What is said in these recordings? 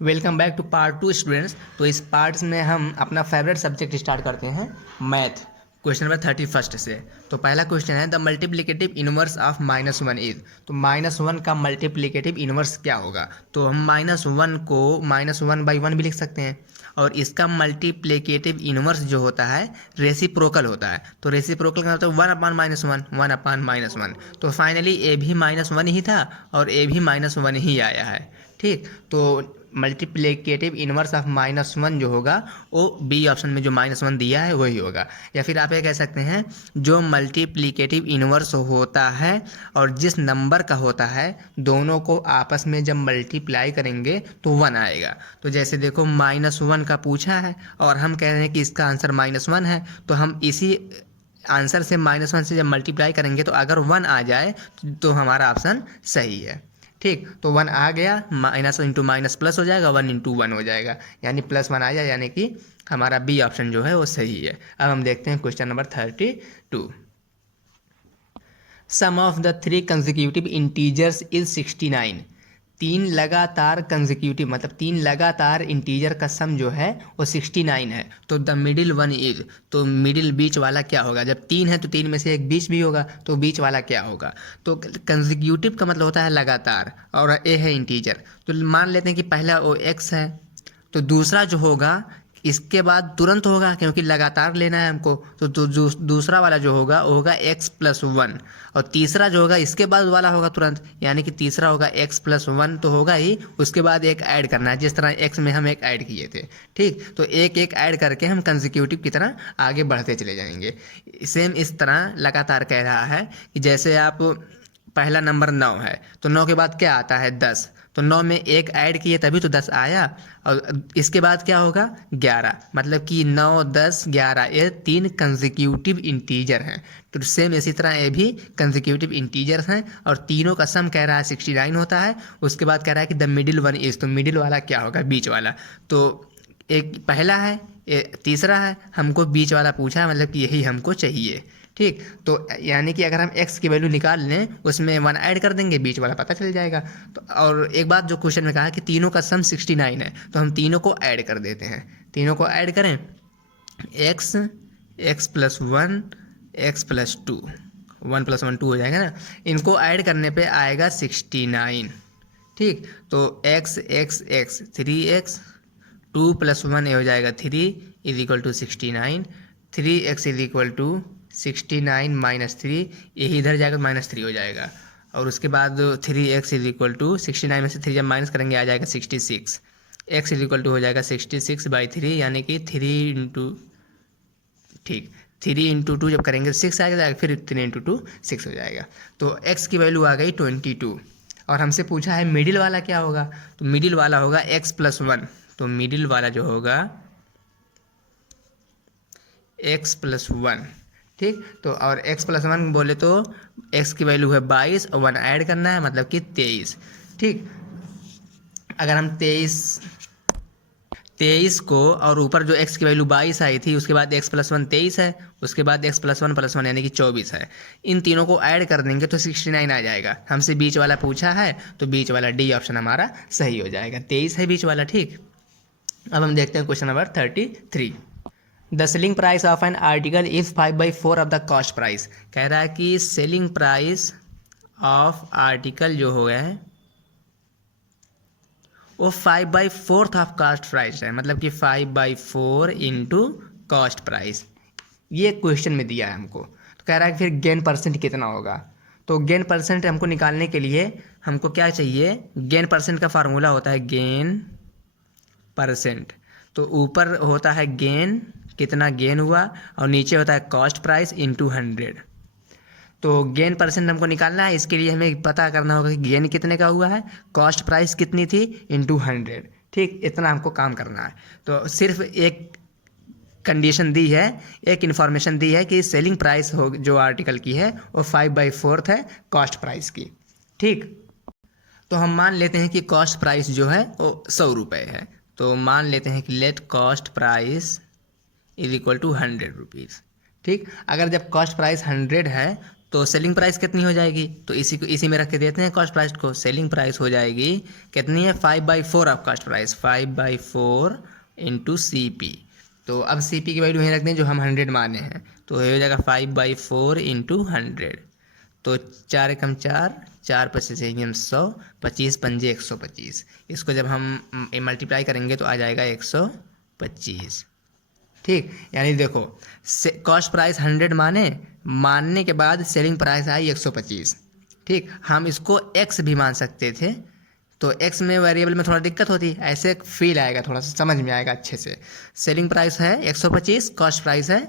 Welcome back to part 2 students. तो इस part में हम अपना फेवरेट सब्जेक्ट स्टार्ट करते हैं मैथ। क्वेश्चन नंबर 31 से। तो पहला क्वेश्चन है the multiplicative inverse of -1 is. तो -1 का मल्टीप्लिकेटिव इनवर्स क्या होगा। तो हम -1 को -1/1 भी लिख सकते हैं और इसका मल्टीप्लिकेटिव इनवर्स जो होता है रेसिप्रोकल होता है। तो रेसिप्रोकल का मतलब 1/-1 1/-1। तो फाइनली ए भी -1 ही था और ए भी -1 ही आया है। ठीक, तो मल्टीप्लिकेटिव इनवर्स ऑफ -1 जो होगा वो बी ऑप्शन में जो -1 दिया है वही होगा। या फिर आप ये कह सकते हैं जो मल्टीप्लिकेटिव इनवर्स होता है और जिस नंबर का होता है दोनों को आपस में जब मल्टीप्लाई करेंगे तो 1 आएगा। तो जैसे देखो -1 का पूछा है और हम कह रहे हैं कि इसका आंसर -1 है, तो हम इसी आंसर से -1 से जब मल्टीप्लाई करेंगे तो अगर 1 आ जाए तो हमारा ऑप्शन सही है। ठीक, तो 1 आ गया, माइनस इंटू माइनस प्लस हो जाएगा, 1 इंटू 1 हो जाएगा, यानी +1 आ जाए, यानी कि हमारा बी ऑप्शन जो है वो सही है। अब हम देखते हैं question number 32। Sum of the 3 consecutive integers is 69। तीन लगातार कंसेक्यूटिव मतलब 3 लगातार इंटीजर का सम जो है वो 69 है। तो द मिडिल वन इज, तो मिडिल बीच वाला क्या होगा। जब 3 है तो 3 में से एक बीच भी होगा, तो बीच वाला क्या होगा। तो कंसेक्यूटिव का मतलब होता है लगातार और ए है इंटीजर। तो मान लेते हैं कि पहला वो एक्स है, तो दूसरा जो होगा इसके बाद तुरंत होगा क्योंकि लगातार लेना है हमको। तो दूसरा वाला जो होगा वो होगा x+1 और तीसरा जो होगा इसके बाद वाला होगा तुरंत, यानी कि तीसरा होगा x+1 तो होगा ही, उसके बाद एक ऐड करना है जिस तरह x में हम एक ऐड किए थे। ठीक, तो एक एक ऐड करके हम कंसेक्यूटिव की तरह आगे बढ़ते चले जाएंगे। सेम इस तरह लगातार कह रहा है कि जैसे आप पहला नंबर 9 है तो 9 के बाद क्या आता है 10, तो 9 में एक ऐड किए तभी तो 10 आया। और इसके बाद क्या होगा 11, मतलब कि 9 10 11 ये 3 कंसेक्यूटिव इंटीजर हैं। तो सेम इसी तरह ये भी कंसेक्यूटिव इंटीजर्स हैं और तीनों का सम कह रहा है 69 होता है। उसके बाद कह रहा है कि द मिडिल वन इज, तो मिडिल वाला क्या होगा बीच वाला। तो एक पहला है तीसरा है, हमको बीच वाला पूछा है, मतलब कि यही हमको चाहिए। ठीक, तो यानी कि अगर हम x की वैल्यू निकाल लें उसमें 1 ऐड कर देंगे, बीच वाला पता चल जाएगा। तो और एक बात जो क्वेश्चन में कहा कि तीनों का सम 69 है, तो हम तीनों को ऐड कर देते हैं। तीनों को ऐड करें x x+1 x+2, 1 + 1 2 हो जाएगा ना। इनको ऐड करने पे आएगा 69। ठीक, तो x x x 3x 2 + 1 ये हो जाएगा 3 = 69। 3x = 69 - 3, यही इधर जाएगा -3 हो जाएगा। और उसके बाद 3x = 69 में से 3 जब माइनस करेंगे आ जाएगा 66। x = हो जाएगा 66/3, यानी कि 3 इंटू, ठीक 3 × 2 जब करेंगे 6 आ जाएगा, फिर 3 × 2 6 हो जाएगा। तो x की वैल्यू आ गई 22। और हमसे पूछा है मिडिल वाला क्या होगा। तो मिडिल वाला होगा x+1। तो मिडिल वाला जो होगा x+1। ठीक, तो और x+1 बोले तो x की वैल्यू है 22 और 1 ऐड करना है मतलब कि 23। ठीक, अगर हम 23 को और ऊपर जो x की वैल्यू 22 आई थी उसके बाद x+1 23 है, उसके बाद x+1 + 1 यानी कि 24 है, इन तीनों को ऐड कर देंगे तो 69 आ जाएगा। हमसे बीच वाला पूछा है तो बीच वाला डी ऑप्शन हमारा सही हो जाएगा, 23 है बीच वाला। ठीक, अब हम देखते हैं question number 33। The selling price of an article is 5/4 of the cost price. कह रहा है कि सेलिंग प्राइस ऑफ आर्टिकल जो हो गया है वो 5/4 ऑफ कॉस्ट प्राइस है, मतलब कि 5/4 इंटू कॉस्ट प्राइस। ये क्वेश्चन में दिया है हमको। तो कह रहा है कि फिर गेन परसेंट कितना होगा। तो गेन परसेंट हमको निकालने के लिए हमको क्या चाहिए, गेन परसेंट का फार्मूला होता है गेन परसेंट। तो ऊपर होता है गेन, कितना गेन हुआ, और नीचे होता है कॉस्ट प्राइस इंटू 100। तो गेन परसेंट हमको निकालना है, इसके लिए हमें पता करना होगा कि गेन कितने का हुआ है, कॉस्ट प्राइस कितनी थी इंटू 100। ठीक, इतना हमको काम करना है। तो सिर्फ एक कंडीशन दी है, एक इन्फॉर्मेशन दी है कि सेलिंग प्राइस हो जो आर्टिकल की है वो 5/4 है कॉस्ट प्राइस की। ठीक, तो हम मान लेते हैं कि कॉस्ट प्राइस जो है वो 100 रुपये है। तो मान लेते हैं कि लेट कॉस्ट प्राइस = 100 रुपीज़। ठीक, अगर जब कॉस्ट प्राइस 100 है तो सेलिंग प्राइस कितनी हो जाएगी, तो इसी में रख के देते हैं कॉस्ट प्राइस को। सेलिंग प्राइस हो जाएगी कितनी है, 5/4 of cost price, 5/4 into C P. तो अब सी पी की वैल्यू यहीं रख दें जो हम 100 माने हैं, तो ये हो जाएगा 5/4 इंटू 100। तो 4 एकम 4, 4 पच्चीस एकम 100, 25 पंजे 125। इसको जब हम मल्टीप्लाई करेंगे तो आ जाएगा 125। ठीक, यानी देखो कॉस्ट प्राइस 100 मानने के बाद सेलिंग प्राइस आई 125। ठीक, हम इसको एक्स भी मान सकते थे, तो एक्स में वेरिएबल में थोड़ा दिक्कत होती है, ऐसे फील आएगा, थोड़ा सा समझ में आएगा अच्छे से। सेलिंग प्राइस है 125, कॉस्ट प्राइस है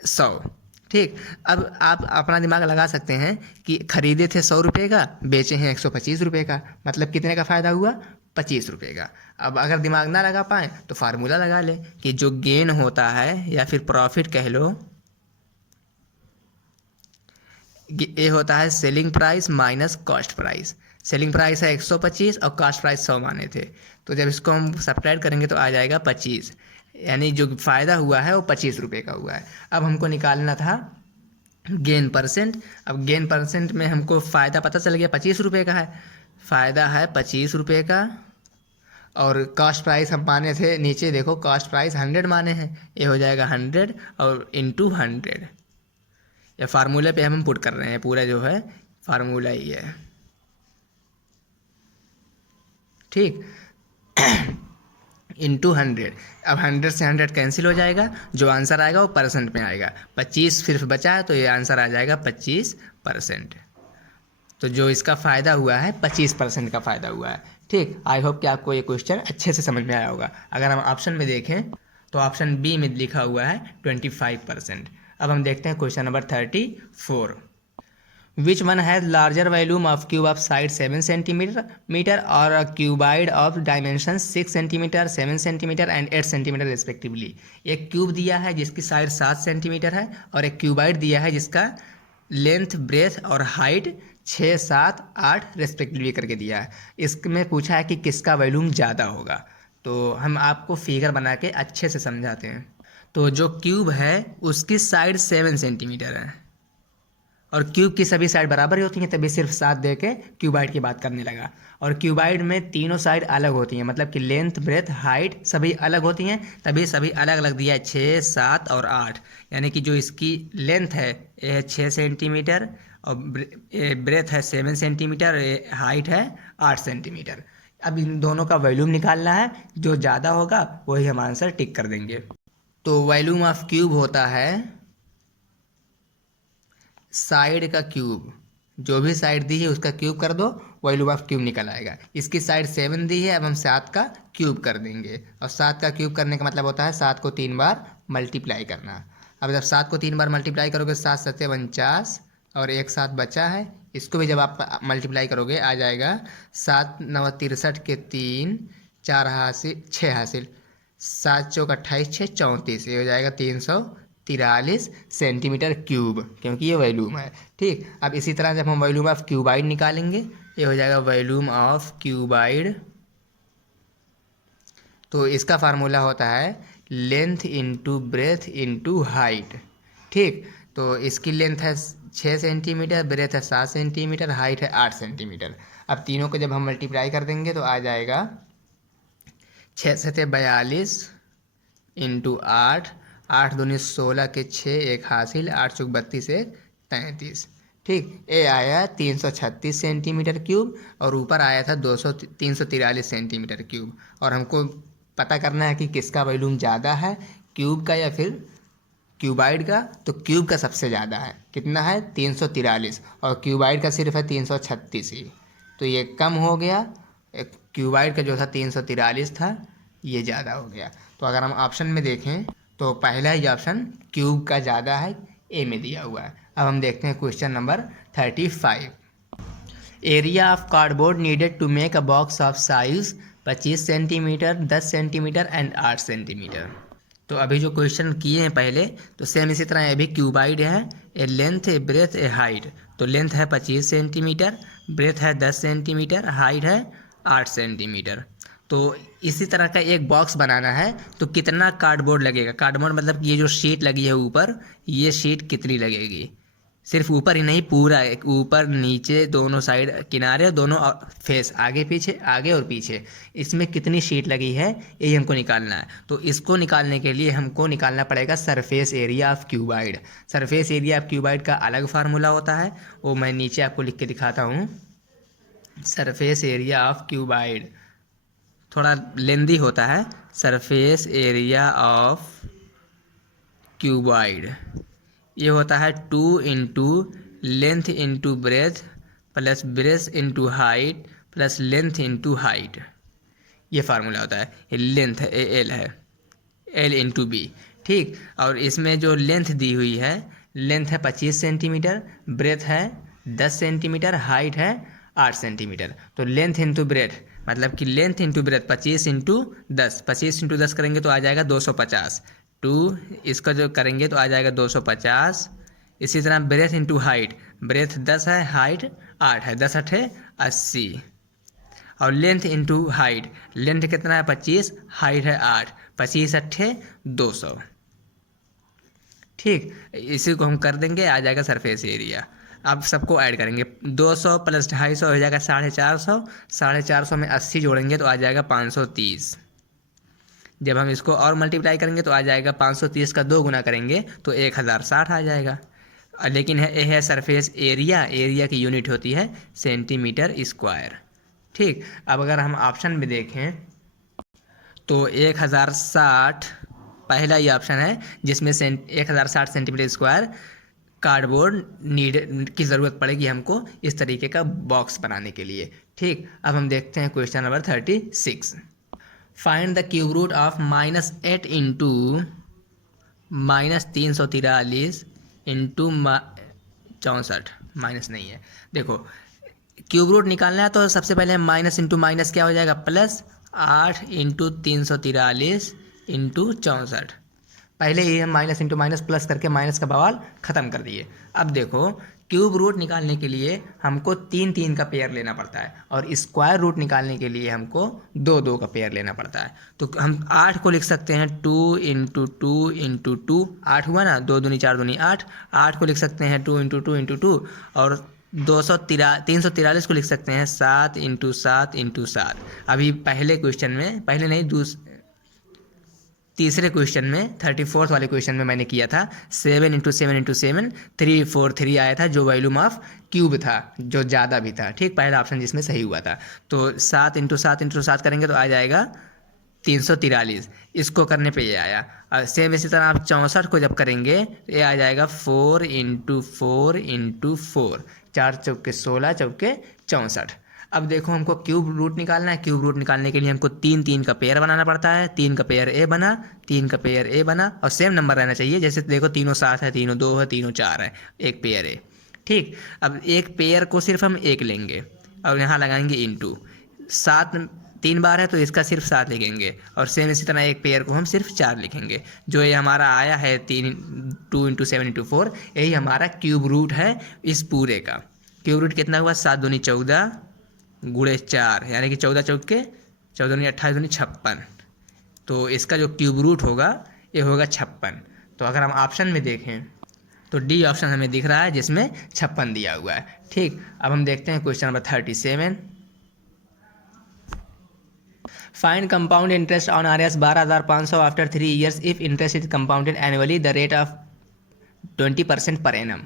100। ठीक, अब आप अपना दिमाग लगा सकते हैं कि खरीदे थे 100 रुपये का, बेचे हैं 125 रुपये का, मतलब कितने का फ़ायदा हुआ, 25 रुपये का। अब अगर दिमाग ना लगा पाएँ तो फार्मूला लगा ले कि जो गेन होता है या फिर प्रॉफिट कह लो, ये होता है selling price minus cost price. Selling price है 125 और कॉस्ट प्राइस 100 माने थे, तो जब इसको हम सब्ट्रैक्ट करेंगे तो आ जाएगा 25, यानी जो फ़ायदा हुआ है वो 25 रुपये का हुआ है। अब हमको निकालना था गेन परसेंट। अब गेन परसेंट में हमको फ़ायदा पता चल गया 25 रुपये का है, फ़ायदा है 25 रुपये का, और कॉस्ट प्राइस हम माने थे, नीचे देखो कॉस्ट प्राइस 100 माने हैं, ये हो जाएगा 100 और इंटू 100। या फार्मूले पे हम पुट कर रहे हैं, पूरा जो है फार्मूला ही है। ठीक, इंटू 100। अब 100 से 100 कैंसिल हो जाएगा, जो आंसर आएगा वो परसेंट में आएगा। 25 सिर्फ बचा है तो ये आंसर आ जाएगा 25%। तो जो इसका फ़ायदा हुआ है 25% का फ़ायदा हुआ है। ठीक, आई होप कि आपको ये क्वेश्चन अच्छे से समझ में आया होगा। अगर हम ऑप्शन में देखें तो ऑप्शन बी में लिखा हुआ है 25%। अब हम देखते हैं question number 34। Which one has larger volume of cube of side 7 centimetre और a cuboid of dimension 6 centimetre, 7 centimetre and 8 centimetre respectively. एक क्यूब दिया है जिसकी साइड 7 सेंटीमीटर है और एक क्यूबाइड दिया है जिसका लेंथ, ब्रेथ और हाइट 6, 7, 8 रेस्पेक्टिवली करके दिया है। इसमें पूछा है कि किसका वॉल्यूम ज़्यादा होगा। तो हम आपको फिगर बना के अच्छे से समझाते हैं। तो जो क्यूब है उसकी साइड 7 सेंटीमीटर है, और क्यूब की सभी साइड बराबर ही होती हैं, तभी सिर्फ 7 दे के क्यूबाइड की बात करने लगा। और क्यूबाइड में तीनों साइड अलग होती हैं, मतलब कि लेंथ, ब्रेथ, हाइट सभी अलग होती हैं, तभी सभी अलग अलग दिया है, 6, 7 और 8। यानी कि जो इसकी लेंथ है ये है 6 सेंटीमीटर और ब्रेथ है 7 सेंटीमीटर, हाइट है 8 सेंटीमीटर। अब इन दोनों का वॉल्यूम निकालना है, जो ज़्यादा होगा वही हम आंसर टिक कर देंगे। तो वॉल्यूम ऑफ क्यूब होता है साइड का क्यूब, जो भी साइड दी है उसका क्यूब कर दो, वॉल्यूम ऑफ क्यूब निकल आएगा। इसकी साइड 7 दी है, अब हम 7 का क्यूब कर देंगे, और 7 का क्यूब करने का मतलब होता है 7 को 3 बार मल्टीप्लाई करना। अब जब 7 को 3 बार मल्टीप्लाई करोगे 7 7 49 और एक 7 बचा है, इसको भी जब आप मल्टीप्लाई करोगे आ जाएगा 7 9 63 के 3, 4 हासिल 6 हासिल, 7 चौक 28 6 34, ये हो जाएगा 343 सेंटीमीटर क्यूब, क्योंकि ये वॉल्यूम है। ठीक, अब इसी तरह जब हम वॉल्यूम ऑफ क्यूबाइड निकालेंगे, ये हो जाएगा वॉल्यूम ऑफ क्यूबाइड। तो इसका फार्मूला होता है length into breadth into height. ठीक, तो इसकी लेंथ है 6 सेंटीमीटर, ब्रेथ है 7 सेंटीमीटर, हाइट है 8 सेंटीमीटर। अब तीनों को जब हम मल्टीप्लाई कर देंगे तो आ जाएगा 6 7 42 इंटू 8, 8 दूनी 16 के 6 एक हासिल, 8 चौक 32 एक 33। ठीक, ये आया 336 सेंटीमीटर क्यूब और ऊपर आया था 343 सेंटीमीटर क्यूब। और हमको पता करना है कि किसका वॉल्यूम ज़्यादा है, क्यूब का या फिर क्यूबाइड का। तो क्यूब का सबसे ज़्यादा है, कितना है 343, और क्यूबाइड का सिर्फ है 336 ही, तो ये कम हो गया। क्यूबाइड का जो था 343 था, ये ज़्यादा हो गया। तो अगर हम ऑप्शन में देखें तो पहला ही ऑप्शन क्यूब का ज़्यादा है, ए में दिया हुआ है। अब हम देखते हैं question number 35। Area of cardboard needed to make a box of size 25 centimetre, 10 centimetre and 8 centimetre. तो अभी जो क्वेश्चन किए हैं पहले, तो सेम इसी तरह ये भी क्यूबाइड है, a length, a breadth, a height. तो लेंथ है 25 सेंटीमीटर, ब्रेथ है 10 सेंटीमीटर, हाइट है 8 सेंटीमीटर। तो इसी तरह का एक बॉक्स बनाना है, तो कितना कार्डबोर्ड लगेगा। कार्डबोर्ड मतलब ये जो शीट लगी है ऊपर, ये शीट कितनी लगेगी, सिर्फ ऊपर ही नहीं, पूरा ऊपर नीचे दोनों साइड किनारे और दोनों फेस, आगे पीछे, आगे और पीछे, इसमें कितनी शीट लगी है यही हमको निकालना है। तो इसको निकालने के लिए हमको निकालना पड़ेगा surface area of cuboid. Surface area of cuboid का अलग फार्मूला होता है, वो मैं नीचे आपको लिख के दिखाता हूँ। सरफेस एरिया ऑफ क्यूबाइड थोड़ा लेंदी होता है। सरफेस एरिया ऑफ क्यूबाइड ये होता है 2 × length into breadth plus breadth into height plus length into height. ये फार्मूला होता है। ये लेंथ है, एल है, एल इंटू बी। ठीक, और इसमें जो लेंथ दी हुई है, लेंथ है 25 सेंटीमीटर, ब्रेथ है 10 सेंटीमीटर, हाइट है 8 सेंटीमीटर। तो लेंथ इंटू ब्रेथ मतलब कि length into breadth 25 into 10, 25 into 10 करेंगे तो आ जाएगा 250। इसका जो करेंगे तो आ जाएगा 250। इसी तरह ब्रेथ इंटू हाइट, ब्रेथ 10 है, हाइट 8 है, 10 8 80। और लेंथ इंटू हाइट, लेंथ कितना है 25, हाइट है 8, 25 8 200। ठीक, इसी को हम कर देंगे, आ जाएगा सरफेस एरिया। अब सबको ऐड करेंगे, 200 प्लस 250 हो जाएगा 450, 450 में 80 जोड़ेंगे तो आ जाएगा 530। जब हम इसको और मल्टीप्लाई करेंगे तो आ जाएगा 530 का 2 गुना करेंगे तो 1060 आ जाएगा। लेकिन ये है सरफेस एरिया, एरिया की यूनिट होती है सेंटीमीटर स्क्वायर। ठीक, अब अगर हम ऑप्शन में देखें तो 1060 पहला ये ऑप्शन है जिसमें 1060 सेंटीमीटर स्क्वायर कार्डबोर्ड की ज़रूरत पड़ेगी हमको इस तरीके का बॉक्स बनाने के लिए। ठीक, अब हम देखते हैं question number 36। Find the cube root of -8 into -343 into 64, minus नहीं है। देखो, क्यूब रूट निकालना है तो सबसे पहले माइनस इंटू माइनस क्या हो जाएगा, प्लस 8 इंटू 343 इंटू 64। पहले ही हम माइनस इंटू माइनस प्लस करके माइनस का बवाल ख़त्म कर दिए। अब देखो, क्यूब रूट निकालने के लिए हमको 3 का पेयर लेना पड़ता है और स्क्वायर रूट निकालने के लिए हमको 2 का पेयर लेना पड़ता है। तो हम 8 को लिख सकते हैं 2 इंटू 2 इंटू 2, 8 हुआ ना, 2 दूनी 4 दूनी 8। 8 को लिख सकते हैं 2 इंटू 2 इंटू 2 और 343 को लिख सकते हैं 7 इंटू 7 इंटू 7। अभी पहले क्वेश्चन में, पहले नहीं, तीसरे क्वेश्चन में 34th वाले क्वेश्चन में मैंने किया था 7 इंटू 7 इंटू 7, 343 आया था जो वॉल्यूम ऑफ क्यूब था, जो ज़्यादा भी था। ठीक, पहला ऑप्शन जिसमें सही हुआ था। तो 7 इंटू 7 इंटू 7 करेंगे तो आ जाएगा 343। इसको करने पे ये आया। और सेम इसी तरह आप 64 को जब करेंगे ये आ जाएगा 4 इंटू 4 इंटू 4, 4 चौके 16 चौके 64। अब देखो, हमको क्यूब रूट निकालना है। क्यूब रूट निकालने के लिए हमको 3 का पेयर बनाना पड़ता है। 3 का पेयर ए बना, 3 का पेयर ए बना और सेम नंबर रहना चाहिए। जैसे देखो, तीनों 7 है, तीनों 2 है, तीनों 4 है, एक पेयर ए। ठीक, अब एक पेयर को सिर्फ हम 1 लेंगे और यहाँ लगाएंगे इंटू 7, 3 बार है तो इसका सिर्फ 7 लिखेंगे और सेम इसी तरह एक पेयर को हम सिर्फ 4 लिखेंगे। जो ये हमारा आया है 2 इंटू 7 इंटू 4, यही हमारा क्यूब रूट है इस पूरे का। क्यूब रूट कितना हुआ, 7 दूनी 14 गुणे 4, यानी कि 14 चौके 14 दूनी 28 दूनी 56। तो इसका जो क्यूब रूट होगा ये होगा 56। तो अगर हम ऑप्शन में देखें तो डी ऑप्शन हमें दिख रहा है जिसमें 56 दिया हुआ है। ठीक, अब हम देखते हैं question number 37। Find compound interest on RS 12,500 after 3 years if interest is compounded annually the rate of 20% per annum.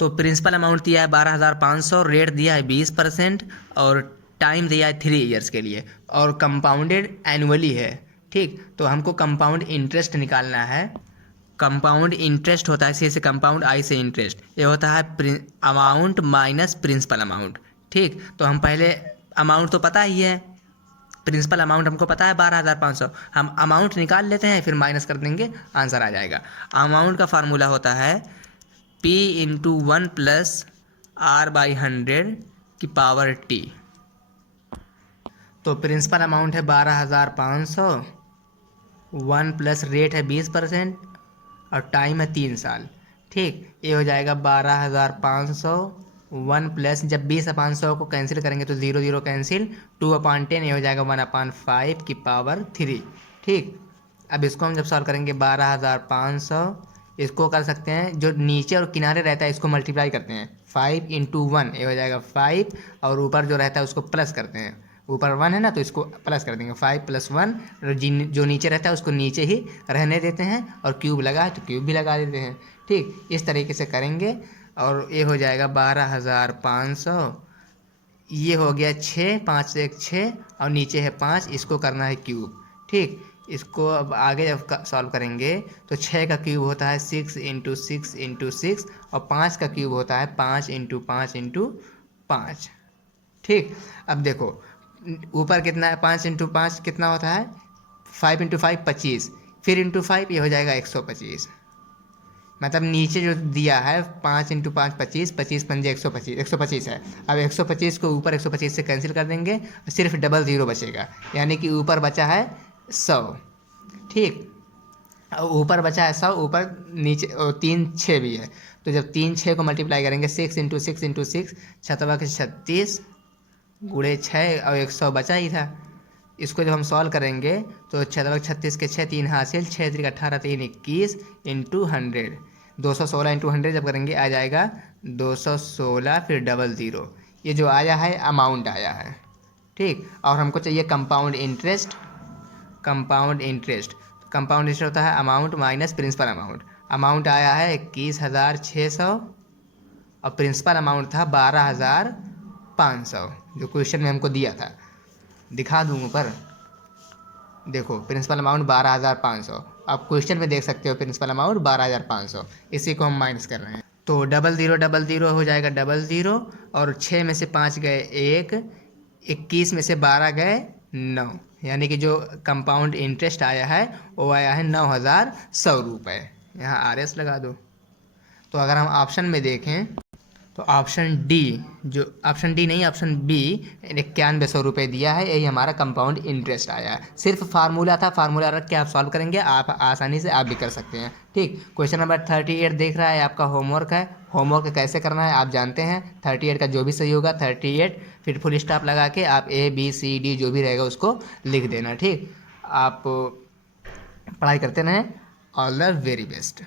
तो प्रिंसिपल अमाउंट दिया है 12,500, रेट दिया है 20% और टाइम दिया है 3 ईयर्स के लिए और कंपाउंडेड एनुअली है। ठीक, तो हमको कंपाउंड इंटरेस्ट निकालना है। कंपाउंड इंटरेस्ट होता है, सी से कंपाउंड, आई से इंटरेस्ट, ये होता है अमाउंट माइनस प्रिंसिपल अमाउंट। ठीक, तो हम पहले अमाउंट तो पता ही है, प्रिंसिपल अमाउंट हमको पता है 12,500, हम अमाउंट निकाल लेते हैं फिर माइनस कर देंगे, आंसर आ जाएगा। अमाउंट का फार्मूला होता है P इंटू 1 प्लस R/100 की पावर T। तो प्रिंसिपल अमाउंट है 12,500, 1 प्लस रेट है 20% और टाइम है 3 साल। ठीक, ये हो जाएगा 12,500, 1 प्लस, जब 20/500 को कैंसिल करेंगे तो 0 0 कैंसिल, 2/10, ये हो जाएगा 1/5 की पावर 3। ठीक, अब इसको हम जब सॉल्व करेंगे 12,500 इसको कर सकते हैं, जो नीचे और किनारे रहता है इसको मल्टीप्लाई करते हैं, 5 इंटू 1 ये हो जाएगा 5, और ऊपर जो रहता है उसको प्लस करते हैं, ऊपर 1 है ना तो इसको प्लस कर देंगे, 5 + 1, जो नीचे रहता है उसको नीचे ही रहने देते हैं, और क्यूब लगा है तो क्यूब भी लगा देते हैं। ठीक, इस तरीके से करेंगे और ये हो जाएगा 12,500, ये हो गया 6, 5 से 1 6, और नीचे है 5, इसको करना है क्यूब। ठीक, इसको अब आगे जब सॉल्व करेंगे तो 6 का क्यूब होता है 6 इंटू 6 इंटू 6, और 5 का क्यूब होता है 5 इंटू 5 इंटू 5। ठीक, अब देखो ऊपर कितना है, 5 इंटू 5 कितना होता है, 5 इंटू 5 25, फिर इंटू 5 ये हो जाएगा 125। मतलब नीचे जो दिया है 5 इंटू 5 25, 25 पंजे 125, 125 है। अब 125 को ऊपर 125 से कैंसिल कर देंगे, सिर्फ डबल ज़ीरो बचेगा, यानी कि ऊपर बचा है 100। ठीक, और ऊपर बचा है 100, ऊपर नीचे 3 6 भी है, तो जब 3 6 को मल्टीप्लाई करेंगे 6 इंटू 6 इंटू 6, 36 गुणे 6, और 100 बचा ही था। इसको जब हम सॉल्व करेंगे तो 36 के 6 3 हासिल, 6 3 18 3 21 इंटू 100, 216 इंटू 100 जब करेंगे आ जाएगा 216, फिर डबल ज़ीरो, ये जो आया है अमाउंट आया है। ठीक, और हमको चाहिए कंपाउंड इंटरेस्ट। कंपाउंड इंटरेस्ट होता है amount minus principal amount. Amount आया है 21,600, और प्रिंसिपल अमाउंट था 12,500, जो क्वेश्चन में हमको दिया था। दिखा दूँ ऊपर, देखो प्रिंसिपल अमाउंट 12,500, आप क्वेश्चन में देख सकते हो प्रिंसिपल अमाउंट 12,500, इसी को हम माइनस कर रहे हैं। तो डबल ज़ीरो हो जाएगा डबल ज़ीरो, और 6 में से 5 गए 1, 21 में से 12 गए 9, यानी कि जो कंपाउंड इंटरेस्ट आया है वो आया है 9,100 रुपये। यहाँ RS लगा दो। तो अगर हम ऑप्शन में देखें तो ऑप्शन बी 9100 रुपये दिया है, यही हमारा कंपाउंड इंटरेस्ट आया है। सिर्फ फार्मूला था, फार्मूला रख के आप सॉल्व करेंगे, आप आसानी से आप भी कर सकते हैं। ठीक, क्वेश्चन नंबर 38 देख रहा है, आपका होमवर्क है। होमवर्क कैसे करना है आप जानते हैं, 38 का जो भी सही होगा 38, फिर फुल स्टॉप लगा के आप ABCD जो भी रहेगा उसको लिख देना। ठीक, आप पढ़ाई करते रहें। All the very best.